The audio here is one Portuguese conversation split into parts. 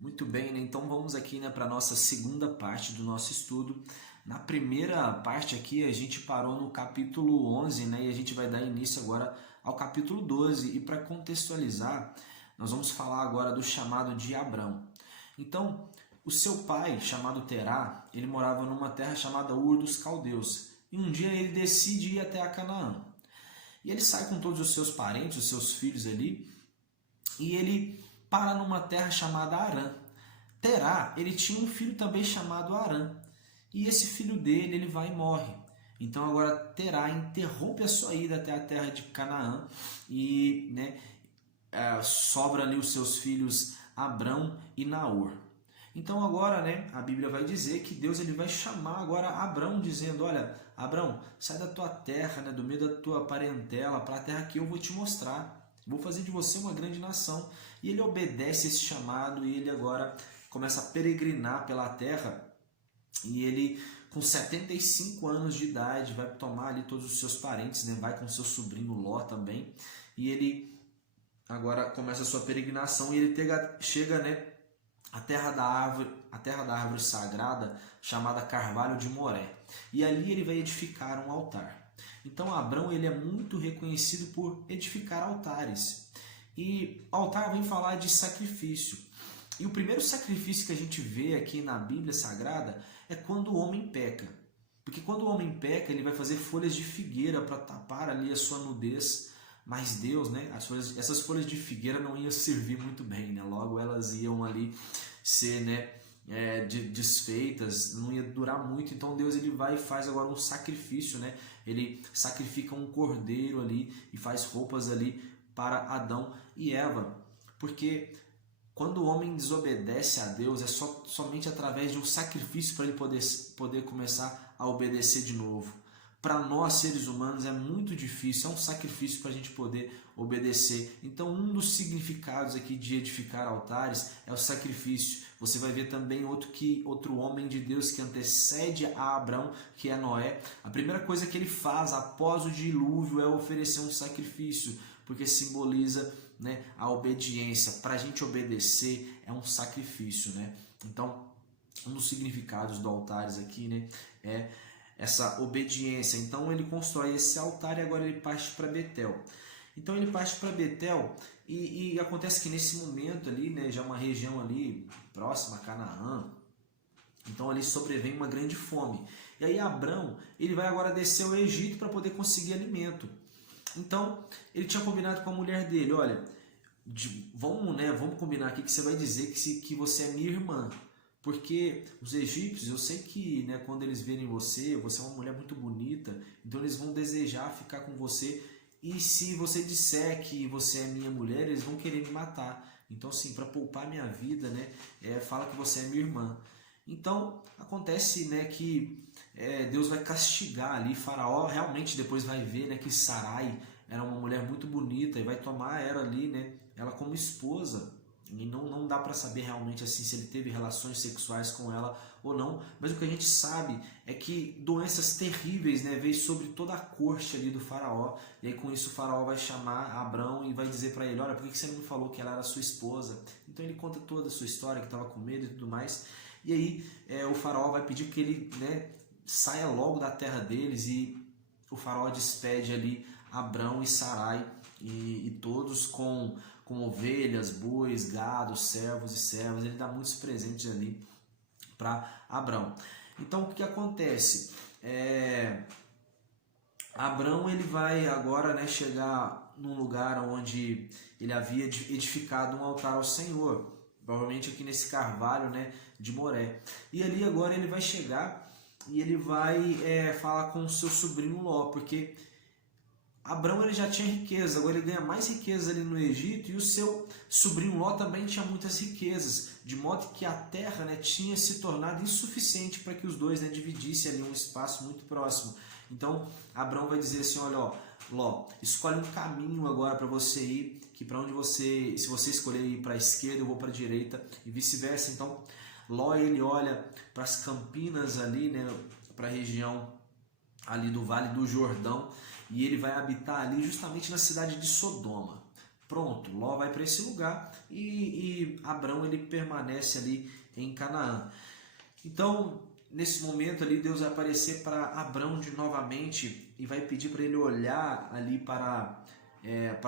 Muito bem, né? Então vamos aqui, né, para a nossa segunda parte do nosso estudo. Na primeira parte aqui a gente parou no capítulo 11, né, e a gente vai dar início agora ao capítulo 12. E para contextualizar, nós vamos falar agora do chamado de Abrão. Então, o seu pai, chamado Terá, ele morava numa terra chamada Ur dos Caldeus. E um dia ele decide ir até a Canaã. E ele sai com todos os seus parentes, os seus filhos ali, e ele para numa terra chamada Harã. Terá, ele tinha um filho também chamado Harã, e esse filho dele ele vai e morre. Então agora Terá interrompe a sua ida até a terra de Canaã e, né, sobra ali os seus filhos Abrão e Naor. Então agora, né, a Bíblia vai dizer que Deus ele vai chamar agora Abrão dizendo: olha, Abrão, sai da tua terra, né, do meio da tua parentela, para a terra que eu vou te mostrar. Vou fazer de você uma grande nação. E ele obedece esse chamado e ele agora começa a peregrinar pela terra. E ele, com 75 anos de idade, vai tomar ali todos os seus parentes, né, vai com seu sobrinho Ló também. E ele agora começa a sua peregrinação e ele chega, né, a terra da árvore sagrada chamada Carvalho de Moré. E ali ele vai edificar um altar. Então Abrão ele é muito reconhecido por edificar altares. E altar vem falar de sacrifício. E o primeiro sacrifício que a gente vê aqui na Bíblia Sagrada é quando o homem peca. Porque quando o homem peca, ele vai fazer folhas de figueira para tapar ali a sua nudez. Mas Deus, né, essas folhas de figueira não iam servir muito bem, né? Logo elas iam ali ser, né, desfeitas, não ia durar muito. Então Deus ele vai e faz agora um sacrifício, né? Ele sacrifica um cordeiro ali e faz roupas ali para Adão e Eva, porque quando o homem desobedece a Deus é somente através de um sacrifício para ele poder começar a obedecer de novo. Para nós, seres humanos, é muito difícil, é um sacrifício para a gente poder obedecer. Então, um dos significados aqui de edificar altares é o sacrifício. Você vai ver também outro homem de Deus que antecede a Abrão, que é Noé. A primeira coisa que ele faz após o dilúvio é oferecer um sacrifício, porque simboliza, né, a obediência. Para a gente obedecer é um sacrifício, né? Então, um dos significados do altares aqui, né, é essa obediência. Então ele constrói esse altar e agora ele parte para Betel. Então ele parte para Betel e acontece que nesse momento ali, né, já uma região ali próxima a Canaã, então ali sobrevém uma grande fome. E aí Abrão, ele vai agora descer ao Egito para poder conseguir alimento. Então ele tinha combinado com a mulher dele: olha, vamos combinar aqui que você vai dizer que você é minha irmã. Porque os egípcios, eu sei que, né, quando eles verem você é uma mulher muito bonita, então eles vão desejar ficar com você. E se você disser que você é minha mulher, eles vão querer me matar. Então, assim, para poupar minha vida, né, fala que você é minha irmã. Então, acontece, né, que Deus vai castigar ali. Faraó realmente depois vai ver, né, que Sarai era uma mulher muito bonita e vai tomar ela ali, né, ela como esposa. E não dá para saber realmente assim se ele teve relações sexuais com ela ou não, mas o que a gente sabe é que doenças terríveis, né, veio sobre toda a corte ali do faraó. E aí com isso o faraó vai chamar Abrão e vai dizer para ele: olha, por que você não me falou que ela era sua esposa? Então ele conta toda a sua história, que estava com medo e tudo mais. E aí o faraó vai pedir que ele, né, saia logo da terra deles, e o faraó despede ali Abrão e Sarai e todos com ovelhas, bois, gados, servos e servas. Ele dá muitos presentes ali para Abrão. Então o que acontece? Abrão ele vai agora, né, chegar num lugar onde ele havia edificado um altar ao Senhor, provavelmente aqui nesse carvalho, né, de Moré. E ali agora ele vai chegar e ele vai falar com o seu sobrinho Ló, porque Abrão ele já tinha riqueza, agora ele ganha mais riqueza ali no Egito, e o seu sobrinho Ló também tinha muitas riquezas, de modo que a terra, né, tinha se tornado insuficiente para que os dois, né, dividissem ali um espaço muito próximo. Então Abrão vai dizer assim: olha, ó, Ló, escolhe um caminho agora para você ir, que para onde se você escolher ir para a esquerda, eu vou para a direita, e vice-versa. Então Ló ele olha para as campinas ali, né, para a região ali do Vale do Jordão, e ele vai habitar ali justamente na cidade de Sodoma. Pronto, Ló vai para esse lugar e Abrão ele permanece ali em Canaã. Então, nesse momento ali, Deus vai aparecer para Abrão de novamente e vai pedir para ele olhar ali para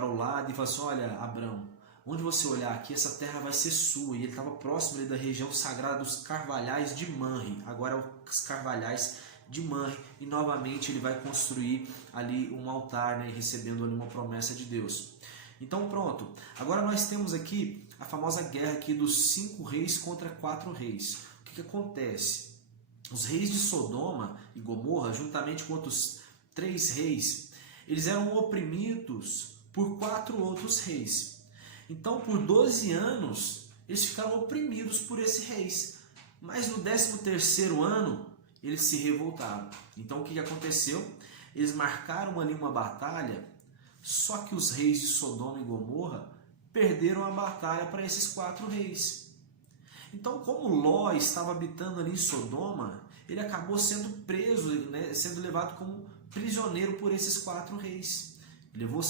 o lado e falar assim: olha, Abrão, onde você olhar aqui, essa terra vai ser sua. E ele estava próximo ali da região sagrada dos Carvalhais de Manre, agora é os Carvalhais de Manre, e novamente ele vai construir ali um altar, né, recebendo ali uma promessa de Deus. Então pronto, agora nós temos aqui a famosa guerra aqui dos 5 reis contra 4 reis. O que acontece? Os reis de Sodoma e Gomorra, juntamente com outros 3 reis, eles eram oprimidos por 4 outros reis. Então, por 12 anos, eles ficaram oprimidos por esses reis. Mas no 13º ano, eles se revoltaram. Então, o que aconteceu? Eles marcaram ali uma batalha, só que os reis de Sodoma e Gomorra perderam a batalha para esses 4 reis. Então, como Ló estava habitando ali em Sodoma, ele acabou sendo preso, né, sendo levado como prisioneiro por esses 4 reis. Levou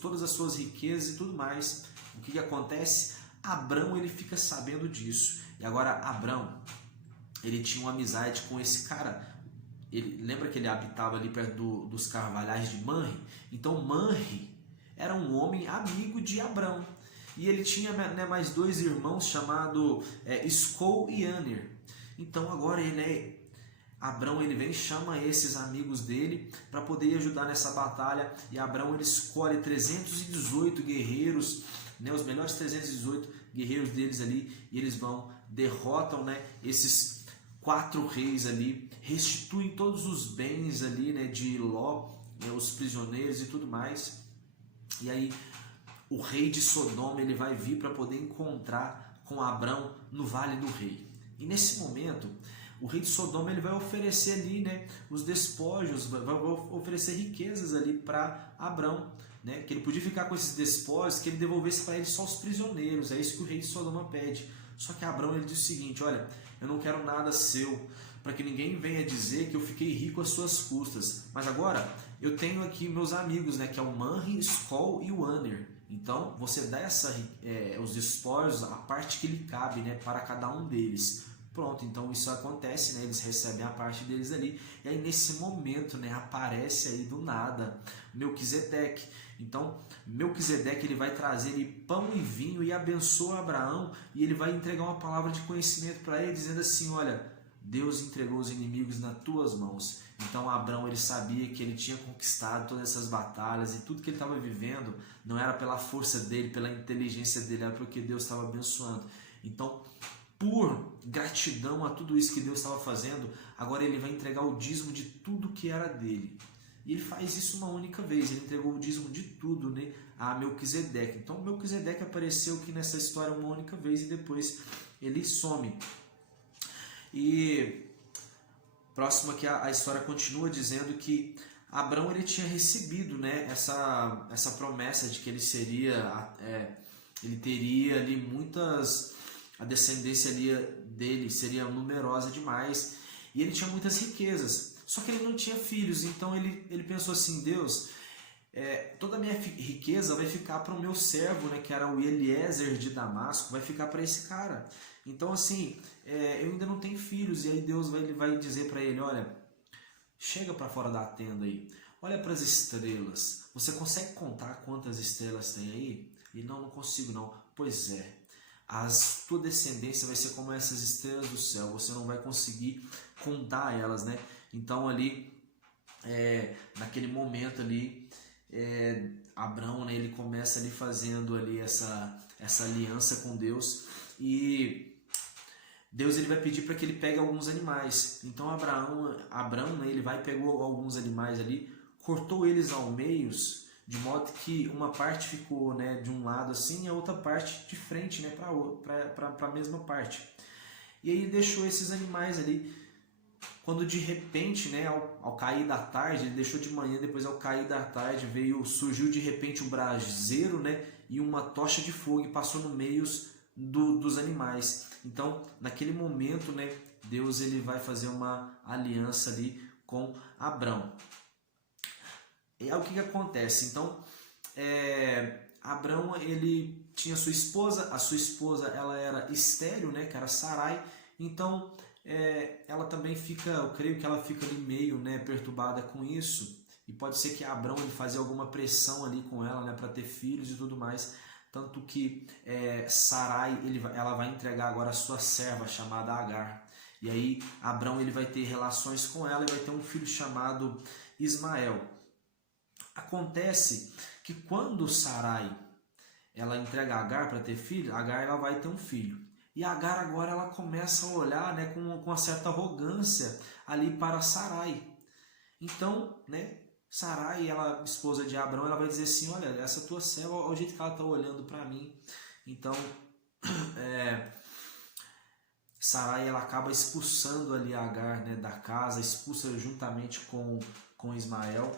todas as suas riquezas e tudo mais. O que acontece? Abrão ele fica sabendo disso. E agora Abrão, ele tinha uma amizade com esse cara. Lembra que ele habitava ali perto dos Carvalhais de Manre? Então Manre era um homem amigo de Abrão. E ele tinha, né, mais 2 irmãos chamados Escol e Aner. Então agora Abrão ele vem e chama esses amigos dele para poder ajudar nessa batalha. E Abrão ele escolhe 318 guerreiros, né, os melhores 318 guerreiros deles ali. E eles derrotam, né, esses 4 reis ali, restituem todos os bens ali, né, de Ló, né, os prisioneiros e tudo mais. E aí o rei de Sodoma ele vai vir para poder encontrar com Abrão no Vale do Rei. E nesse momento, o rei de Sodoma ele vai oferecer ali, né, os despojos, vai oferecer riquezas ali para Abrão, né, que ele podia ficar com esses despojos, que ele devolvesse para ele só os prisioneiros. É isso que o rei de Sodoma pede. Só que Abrão ele diz o seguinte: olha, eu não quero nada seu, para que ninguém venha dizer que eu fiquei rico às suas custas. Mas agora eu tenho aqui meus amigos, né, que é o Manre, Escol e o Aner. Então você dá os despojos, a parte que lhe cabe, né, para cada um deles. Pronto, então isso acontece, né, eles recebem a parte deles ali. E aí nesse momento, né, aparece aí do nada Melquisedeque. Então Melquisedeque ele vai trazer ali pão e vinho e abençoa Abraão, e ele vai entregar uma palavra de conhecimento para ele, dizendo assim: olha, Deus entregou os inimigos nas tuas mãos. Então Abrão ele sabia que ele tinha conquistado todas essas batalhas, e tudo que ele estava vivendo não era pela força dele, pela inteligência dele, era porque Deus estava abençoando. Então, por gratidão a tudo isso que Deus estava fazendo, agora ele vai entregar o dízimo de tudo que era dele. E ele faz isso uma única vez, ele entregou o dízimo de tudo, né, a Melquisedeque. Então Melquisedeque apareceu aqui nessa história uma única vez e depois ele some. E próximo aqui a história continua dizendo que Abrão ele tinha recebido, né, essa promessa de que ele teria ali a descendência ali dele seria numerosa demais, e ele tinha muitas riquezas, só que ele não tinha filhos. Então ele pensou assim: Deus, toda a minha riqueza vai ficar para o meu servo, né, que era o Eliezer de Damasco, vai ficar para esse cara. Então assim, eu ainda não tenho filhos. E aí Deus vai dizer para ele: olha, chega para fora da tenda aí, olha para as estrelas, você consegue contar quantas estrelas tem aí? E não consigo não. Pois é, a tua descendência vai ser como essas estrelas do céu, você não vai conseguir contar elas, né? Então ali, naquele momento ali, Abrão, né, ele começa ali fazendo ali essa aliança com Deus, e Deus ele vai pedir para que ele pegue alguns animais. Então Abrão, né, ele pegou alguns animais ali, cortou eles ao meio, de modo que uma parte ficou, né, de um lado assim, e a outra parte de frente, né, para a mesma parte. E aí deixou esses animais ali. Quando de repente, né, ao cair da tarde, ele deixou de manhã, depois ao cair da tarde surgiu de repente um braseiro, né, e uma tocha de fogo e passou no meio dos animais. Então, naquele momento, né, Deus ele vai fazer uma aliança ali com Abrão. E aí o que acontece? Então, Abrão, ele tinha sua esposa, a sua esposa ela era estéril, né, que era Sarai, então ela também fica, eu creio que ela fica ali meio, né, perturbada com isso, e pode ser que Abrão ele fazia alguma pressão ali com ela, né, para ter filhos e tudo mais, tanto que Sarai ela vai entregar agora a sua serva chamada Agar, e aí Abrão ele vai ter relações com ela e vai ter um filho chamado Ismael. Acontece que quando Sarai ela entrega Agar para ter filho, Agar ela vai ter um filho. E Agar agora ela começa a olhar, né, com uma certa arrogância ali para Sarai. Então, né, Sarai, ela, esposa de Abrão, ela vai dizer assim, olha, essa tua serva, olha o jeito que ela está olhando para mim. Então, Sarai ela acaba expulsando ali Agar, né, da casa, expulsa juntamente com Ismael.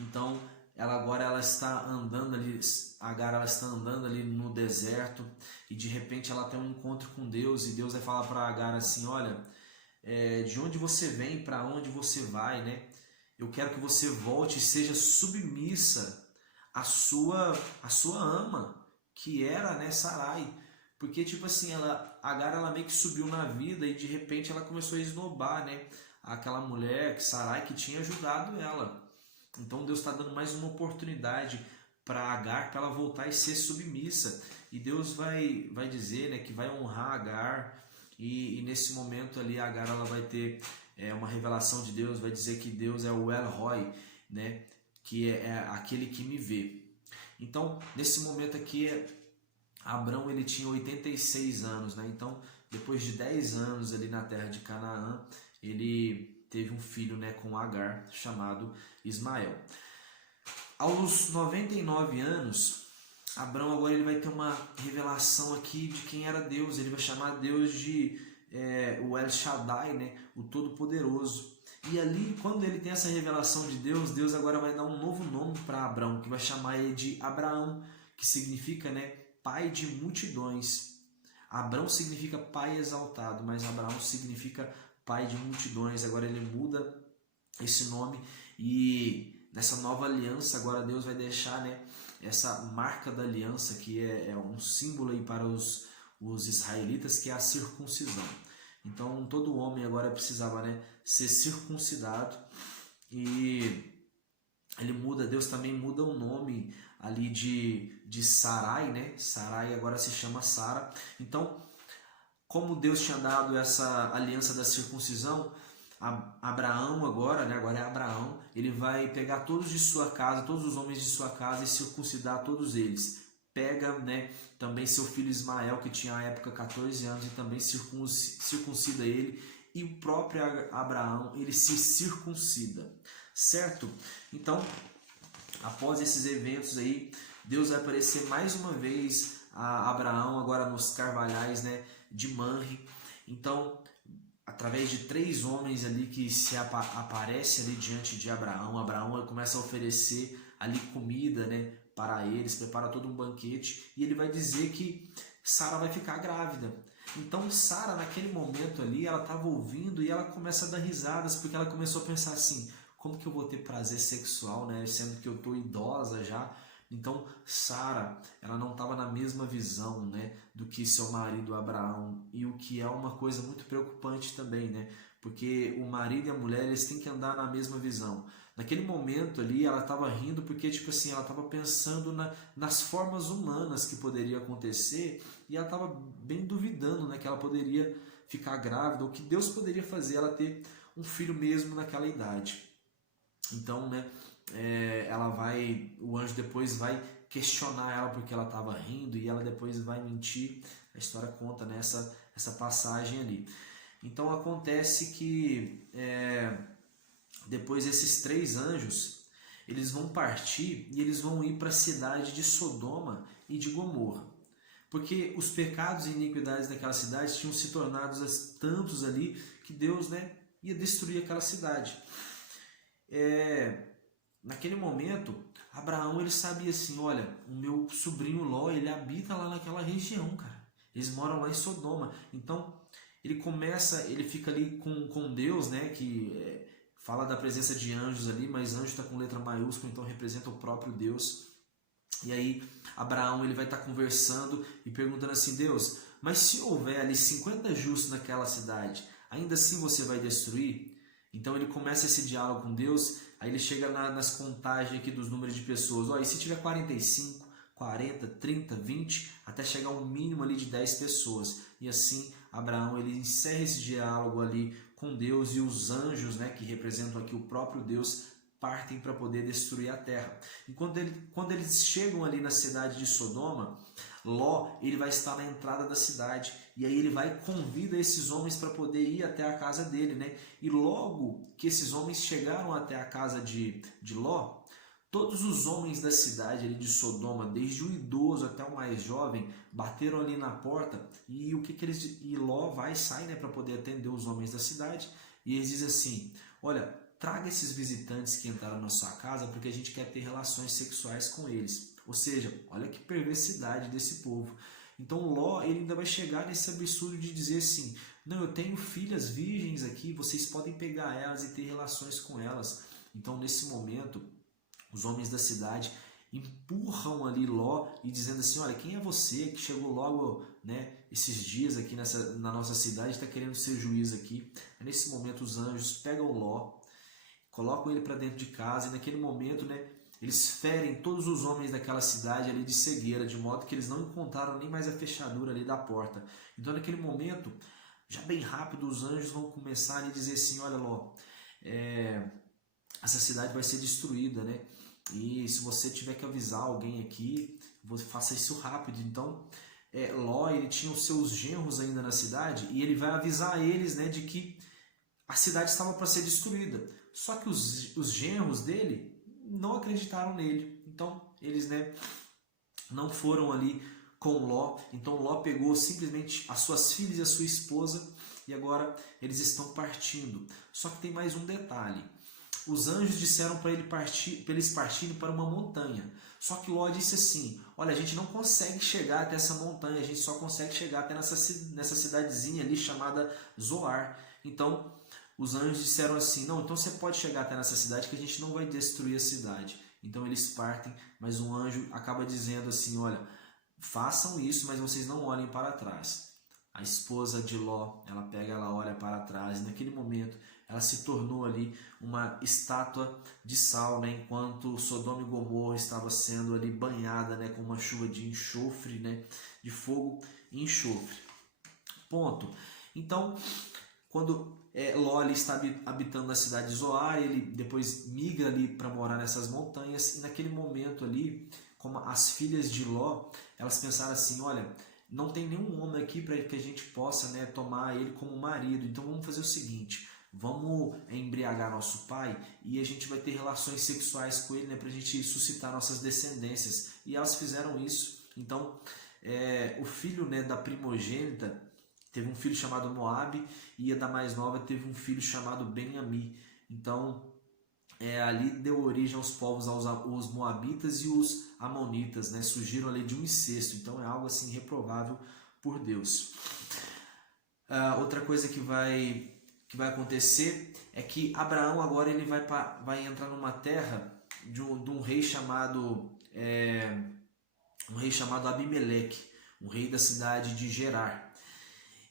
Então, ela está andando ali, Agar ela está andando ali no deserto e de repente ela tem um encontro com Deus e Deus vai falar para Agar assim, olha, de onde você vem, para onde você vai, né? Eu quero que você volte e seja submissa à sua ama, que era, né, Sarai. Porque tipo assim, Agar ela meio que subiu na vida e de repente ela começou a esnobar, né, aquela mulher, Sarai, que tinha ajudado ela. Então Deus está dando mais uma oportunidade para Agar, para ela voltar e ser submissa. E Deus vai dizer, né, que vai honrar Agar. E nesse momento ali Agar ela vai ter uma revelação de Deus, vai dizer que Deus é o El Roi, né, que é aquele que me vê. Então nesse momento aqui Abrão ele tinha 86 anos, né? Então depois de 10 anos ali na terra de Canaã, ele teve um filho, né, com Agar, chamado Ismael. Aos 99 anos, Abrão agora ele vai ter uma revelação aqui de quem era Deus. Ele vai chamar Deus de o El Shaddai, né, o Todo-Poderoso. E ali, quando ele tem essa revelação de Deus, Deus agora vai dar um novo nome para Abrão, que vai chamar ele de Abraão, que significa, né, pai de multidões. Abrão significa pai exaltado, mas Abraão significa pai de multidões. Agora ele muda esse nome e nessa nova aliança agora Deus vai deixar, né, essa marca da aliança que é um símbolo aí para os israelitas, que é a circuncisão. Então todo homem agora precisava, né, ser circuncidado e ele muda, Deus também muda o nome ali de Sarai, né? Sarai agora se chama Sara. Então, como Deus tinha dado essa aliança da circuncisão, Abraão agora, né? Agora é Abraão, ele vai pegar todos de sua casa, todos os homens de sua casa e circuncidar todos eles. Pega, né, também seu filho Ismael, que tinha à época 14 anos, e também circuncida ele, e o próprio Abraão, ele se circuncida, certo? Então, após esses eventos aí, Deus vai aparecer mais uma vez a Abraão, agora nos carvalhais, né, de Manre. Então, através de 3 homens ali que se aparecem ali diante de Abraão, Abraão começa a oferecer ali comida, né, para eles, prepara todo um banquete, e ele vai dizer que Sara vai ficar grávida. Então Sara, naquele momento ali, ela estava ouvindo e ela começa a dar risadas, porque ela começou a pensar assim, como que eu vou ter prazer sexual, né, sendo que eu estou idosa já? Então Sara, ela não estava na mesma visão, né, do que seu marido Abraão, e o que é uma coisa muito preocupante também, né, porque o marido e a mulher, eles têm que andar na mesma visão. Naquele momento ali, ela estava rindo porque, tipo assim, ela estava pensando nas formas humanas que poderia acontecer, e ela estava bem duvidando, né, que ela poderia ficar grávida, ou que Deus poderia fazer ela ter um filho mesmo naquela idade. Então, né, o anjo depois vai questionar ela porque ela estava rindo, e ela depois vai mentir. A história conta, né, essa passagem ali. Então acontece que depois esses 3 anjos, eles vão partir e eles vão ir para a cidade de Sodoma e de Gomorra, porque os pecados e iniquidades daquela cidade tinham se tornado tantos ali que Deus, né, ia destruir aquela cidade. Naquele momento, Abraão ele sabia assim, olha, o meu sobrinho Ló, ele habita lá naquela região, cara. Eles moram lá em Sodoma. Então ele fica ali com Deus, né, que fala da presença de anjos ali, mas anjo está com letra maiúscula, então representa o próprio Deus. E aí Abraão ele vai estar conversando e perguntando assim: Deus, mas se houver ali 50 justos naquela cidade, ainda assim você vai destruir? Então ele começa esse diálogo com Deus, aí ele chega nas contagens aqui dos números de pessoas. Ó, e se tiver 45, 40, 30, 20, até chegar um mínimo ali de 10 pessoas. E assim Abraão ele encerra esse diálogo ali com Deus, e os anjos, né, que representam aqui o próprio Deus, partem para poder destruir a terra. E quando eles chegam ali na cidade de Sodoma, Ló ele vai estar na entrada da cidade, e aí ele vai convida esses homens para poder ir até a casa dele, né? E logo que esses homens chegaram até a casa de Ló, todos os homens da cidade ali de Sodoma, desde o idoso até o mais jovem, bateram ali na porta, e e Ló vai e sai, né, para poder atender os homens da cidade, e eles dizem assim: olha, traga esses visitantes que entraram na sua casa, porque a gente quer ter relações sexuais com eles. Ou seja, olha que perversidade desse povo. Então Ló ele ainda vai chegar nesse absurdo de dizer assim: não, eu tenho filhas virgens aqui, vocês podem pegar elas e ter relações com elas. Então nesse momento os homens da cidade empurram ali Ló e dizendo assim: olha, quem é você que chegou logo, né, esses dias aqui na nossa cidade, está querendo ser juiz aqui? Nesse momento os anjos pegam Ló, colocam ele para dentro de casa, e naquele momento, né, eles ferem todos os homens daquela cidade ali de cegueira, de modo que eles não encontraram nem mais a fechadura ali da porta. Então naquele momento, já bem rápido, os anjos vão começar a dizer assim: olha Ló, essa cidade vai ser destruída, né? E se você tiver que avisar alguém aqui, você faça isso rápido. Então Ló ele tinha os seus genros ainda na cidade, e ele vai avisar eles, né, de que a cidade estava para ser destruída. Só que os genros dele não acreditaram nele. Então eles, né, não foram ali com Ló. Então Ló pegou simplesmente as suas filhas e a sua esposa, e agora eles estão partindo. Só que tem mais um detalhe. Os anjos disseram para eles partirem para uma montanha. Só que Ló disse assim: olha, a gente não consegue chegar até essa montanha, a gente só consegue chegar até nessa cidadezinha ali chamada Zoar. Então os anjos disseram assim: não, então você pode chegar até nessa cidade que a gente não vai destruir a cidade. Então eles partem, mas um anjo acaba dizendo assim: olha, façam isso, mas vocês não olhem para trás. A esposa de Ló, ela olha para trás, e naquele momento ela se tornou ali uma estátua de sal, né? Enquanto Sodoma e Gomorra estava sendo ali banhada, né, com uma chuva de enxofre, né, de fogo e enxofre. Ponto. Então, quando Ló está habitando na cidade de Zoar, ele depois migra ali para morar nessas montanhas, e naquele momento ali, como as filhas de Ló, elas pensaram assim: olha, não tem nenhum homem aqui para que a gente possa, né, tomar ele como marido, então vamos fazer o seguinte: vamos embriagar nosso pai e a gente vai ter relações sexuais com ele, né, para a gente suscitar nossas descendências. E elas fizeram isso. Então o filho, né, da primogênita teve um filho chamado Moabe, e a da mais nova teve um filho chamado Ben-Ami. Então ali deu origem aos povos, os Moabitas e os Amonitas, né? Surgiram ali de um incesto. Então é algo assim reprovável por Deus. Outra coisa que vai acontecer é que Abraão agora ele vai entrar numa terra de um rei chamado Abimeleque, um rei da cidade de Gerar.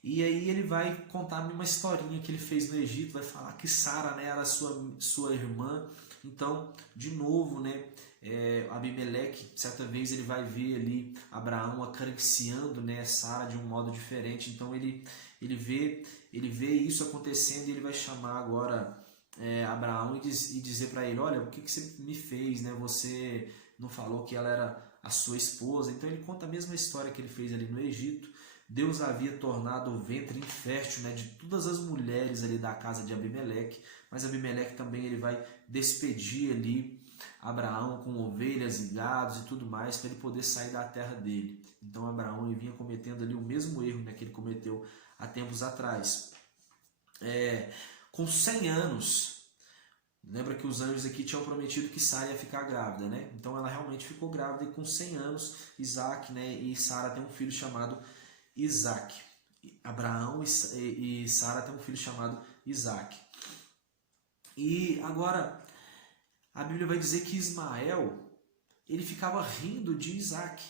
E aí ele vai contar uma historinha que ele fez no Egito, vai falar que Sara, né, era sua irmã. Então, de novo, né, Abimeleque, certa vez ele vai ver ali Abraão acariciando, né, Sara de um modo diferente. Então ele vê isso acontecendo, e ele vai chamar agora Abraão e dizer para ele: olha, o que você me fez, né? Você não falou que ela era a sua esposa. Então ele conta a mesma história que ele fez ali no Egito. Deus havia tornado o ventre infértil, né, de todas as mulheres ali da casa de Abimeleque, mas Abimeleque também ele vai despedir ali Abraão com ovelhas e gados e tudo mais, para ele poder sair da terra dele. Então Abraão ele vinha cometendo ali o mesmo erro, né, que ele cometeu há tempos atrás. Com 100 anos, lembra que os anjos aqui tinham prometido que Sara ia ficar grávida, né? Então ela realmente ficou grávida, e com 100 anos Isaac, né, e Sara têm um filho chamado Isaac. Abraão e Sara têm um filho chamado Isaac. E agora a Bíblia vai dizer que Ismael ele ficava rindo de Isaac.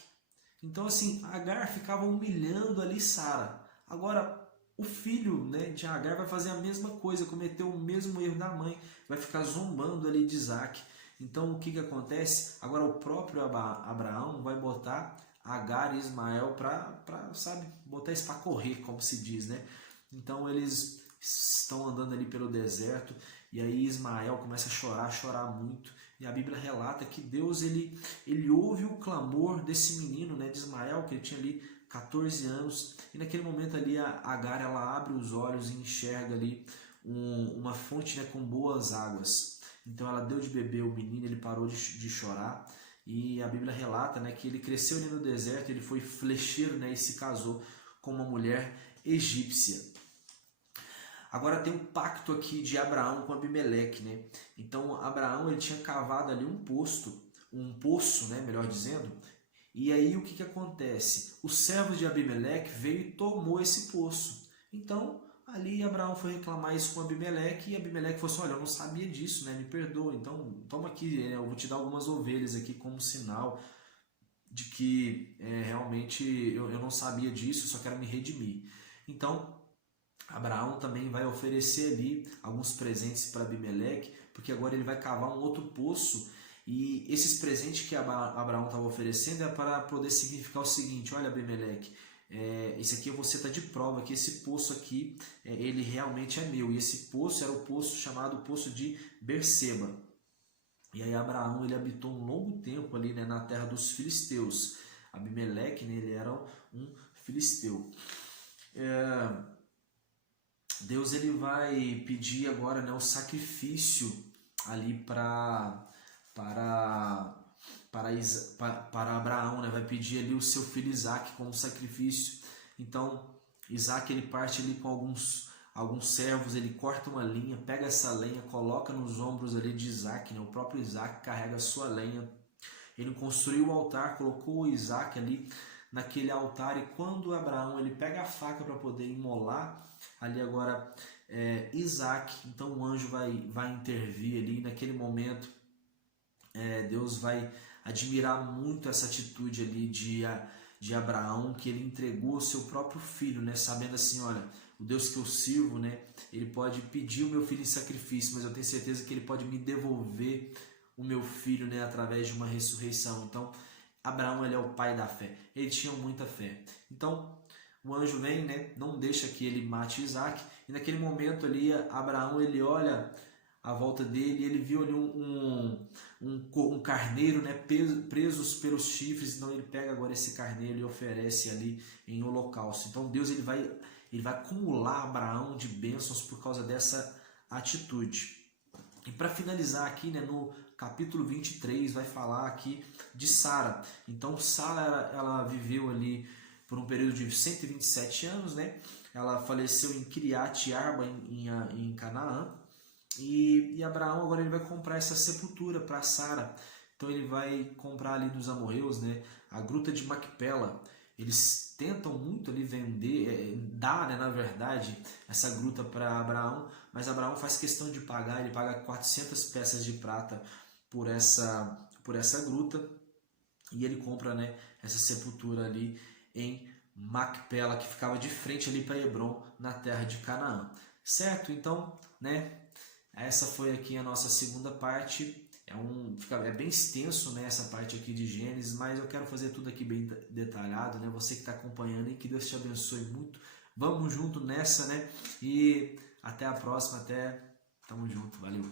Então assim, Agar ficava humilhando ali Sara. Agora, o filho, né, de Agar vai fazer a mesma coisa, cometeu o mesmo erro da mãe, vai ficar zombando ali de Isaac. Então o que acontece? Agora o próprio Abraão vai botar Agar e Ismael para, sabe, botar isso para correr, como se diz, né? Então eles estão andando ali pelo deserto e aí Ismael começa a chorar muito. E a Bíblia relata que Deus ele ouve o clamor desse menino, né, de Ismael, que ele tinha ali 14 anos, e naquele momento ali a Agar ela abre os olhos e enxerga ali uma fonte, né, com boas águas. Então ela deu de beber o menino, ele parou de chorar, e a Bíblia relata, né, que ele cresceu ali no deserto, ele foi flecheiro, né, e se casou com uma mulher egípcia. Agora tem um pacto aqui de Abraão com Abimeleque, né? Então Abraão ele tinha cavado ali um poço, né, melhor dizendo. E aí o que acontece? Os servos de Abimeleque veio e tomou esse poço. Então ali Abraão foi reclamar isso com Abimeleque e Abimeleque falou assim: olha, eu não sabia disso, né? Me perdoa. Então toma aqui, eu vou te dar algumas ovelhas aqui como sinal de que realmente eu não sabia disso, só quero me redimir. Então Abraão também vai oferecer ali alguns presentes para Abimeleque, porque agora ele vai cavar um outro poço, e esses presentes que Abraão estava oferecendo é para poder significar o seguinte: olha, Abimeleque, esse aqui você está de prova que esse poço aqui ele realmente é meu, e esse poço era o poço chamado Poço de Berseba. E aí Abraão ele habitou um longo tempo ali, né, na terra dos filisteus. Abimeleque, né, ele era um filisteu. Deus ele vai pedir agora, né, o sacrifício ali para Abraão, né? Vai pedir ali o seu filho Isaac como sacrifício. Então Isaac ele parte ali com alguns servos, ele corta uma linha, pega essa lenha, coloca nos ombros ali de Isaac, né? O próprio Isaac carrega a sua lenha. Ele construiu o altar, colocou o Isaac ali naquele altar, e quando Abraão ele pega a faca para poder imolar ali agora Isaac, então o anjo vai intervir ali naquele momento. Deus vai admirar muito essa atitude ali de Abraão, que ele entregou o seu próprio filho, né, sabendo assim: olha, o Deus que eu sirvo, né, ele pode pedir o meu filho em sacrifício, mas eu tenho certeza que ele pode me devolver o meu filho, né, através de uma ressurreição. Então Abraão ele é o pai da fé, ele tinha muita fé. Então o anjo vem, né, não deixa que ele mate Isaac, e naquele momento ali Abraão ele olha à volta dele, ele viu ali um carneiro, né, presos pelos chifres. Então ele pega agora esse carneiro e oferece ali em holocausto. Então Deus ele vai acumular Abraão de bênçãos por causa dessa atitude. E para finalizar aqui, né, no capítulo 23 vai falar aqui de Sara. Então Sara ela viveu ali por um período de 127 anos, né? Ela faleceu em Kiriat Arba, em Canaã. E Abraão agora ele vai comprar essa sepultura para Sara. Então ele vai comprar ali dos amorreus, né, a gruta de Macpela. Eles tentam muito ali vender, dar, né, na verdade, essa gruta para Abraão, mas Abraão faz questão de pagar. Ele paga 400 peças de prata por essa gruta, e ele compra, né, essa sepultura ali em Macpela, que ficava de frente ali para Hebron, na terra de Canaã. Certo? Então, né, essa foi aqui a nossa segunda parte. É bem extenso, né, essa parte aqui de Gênesis, mas eu quero fazer tudo aqui bem detalhado, né? Você que está acompanhando, e que Deus te abençoe muito. Vamos junto nessa, né? E até a próxima. Tamo junto. Valeu.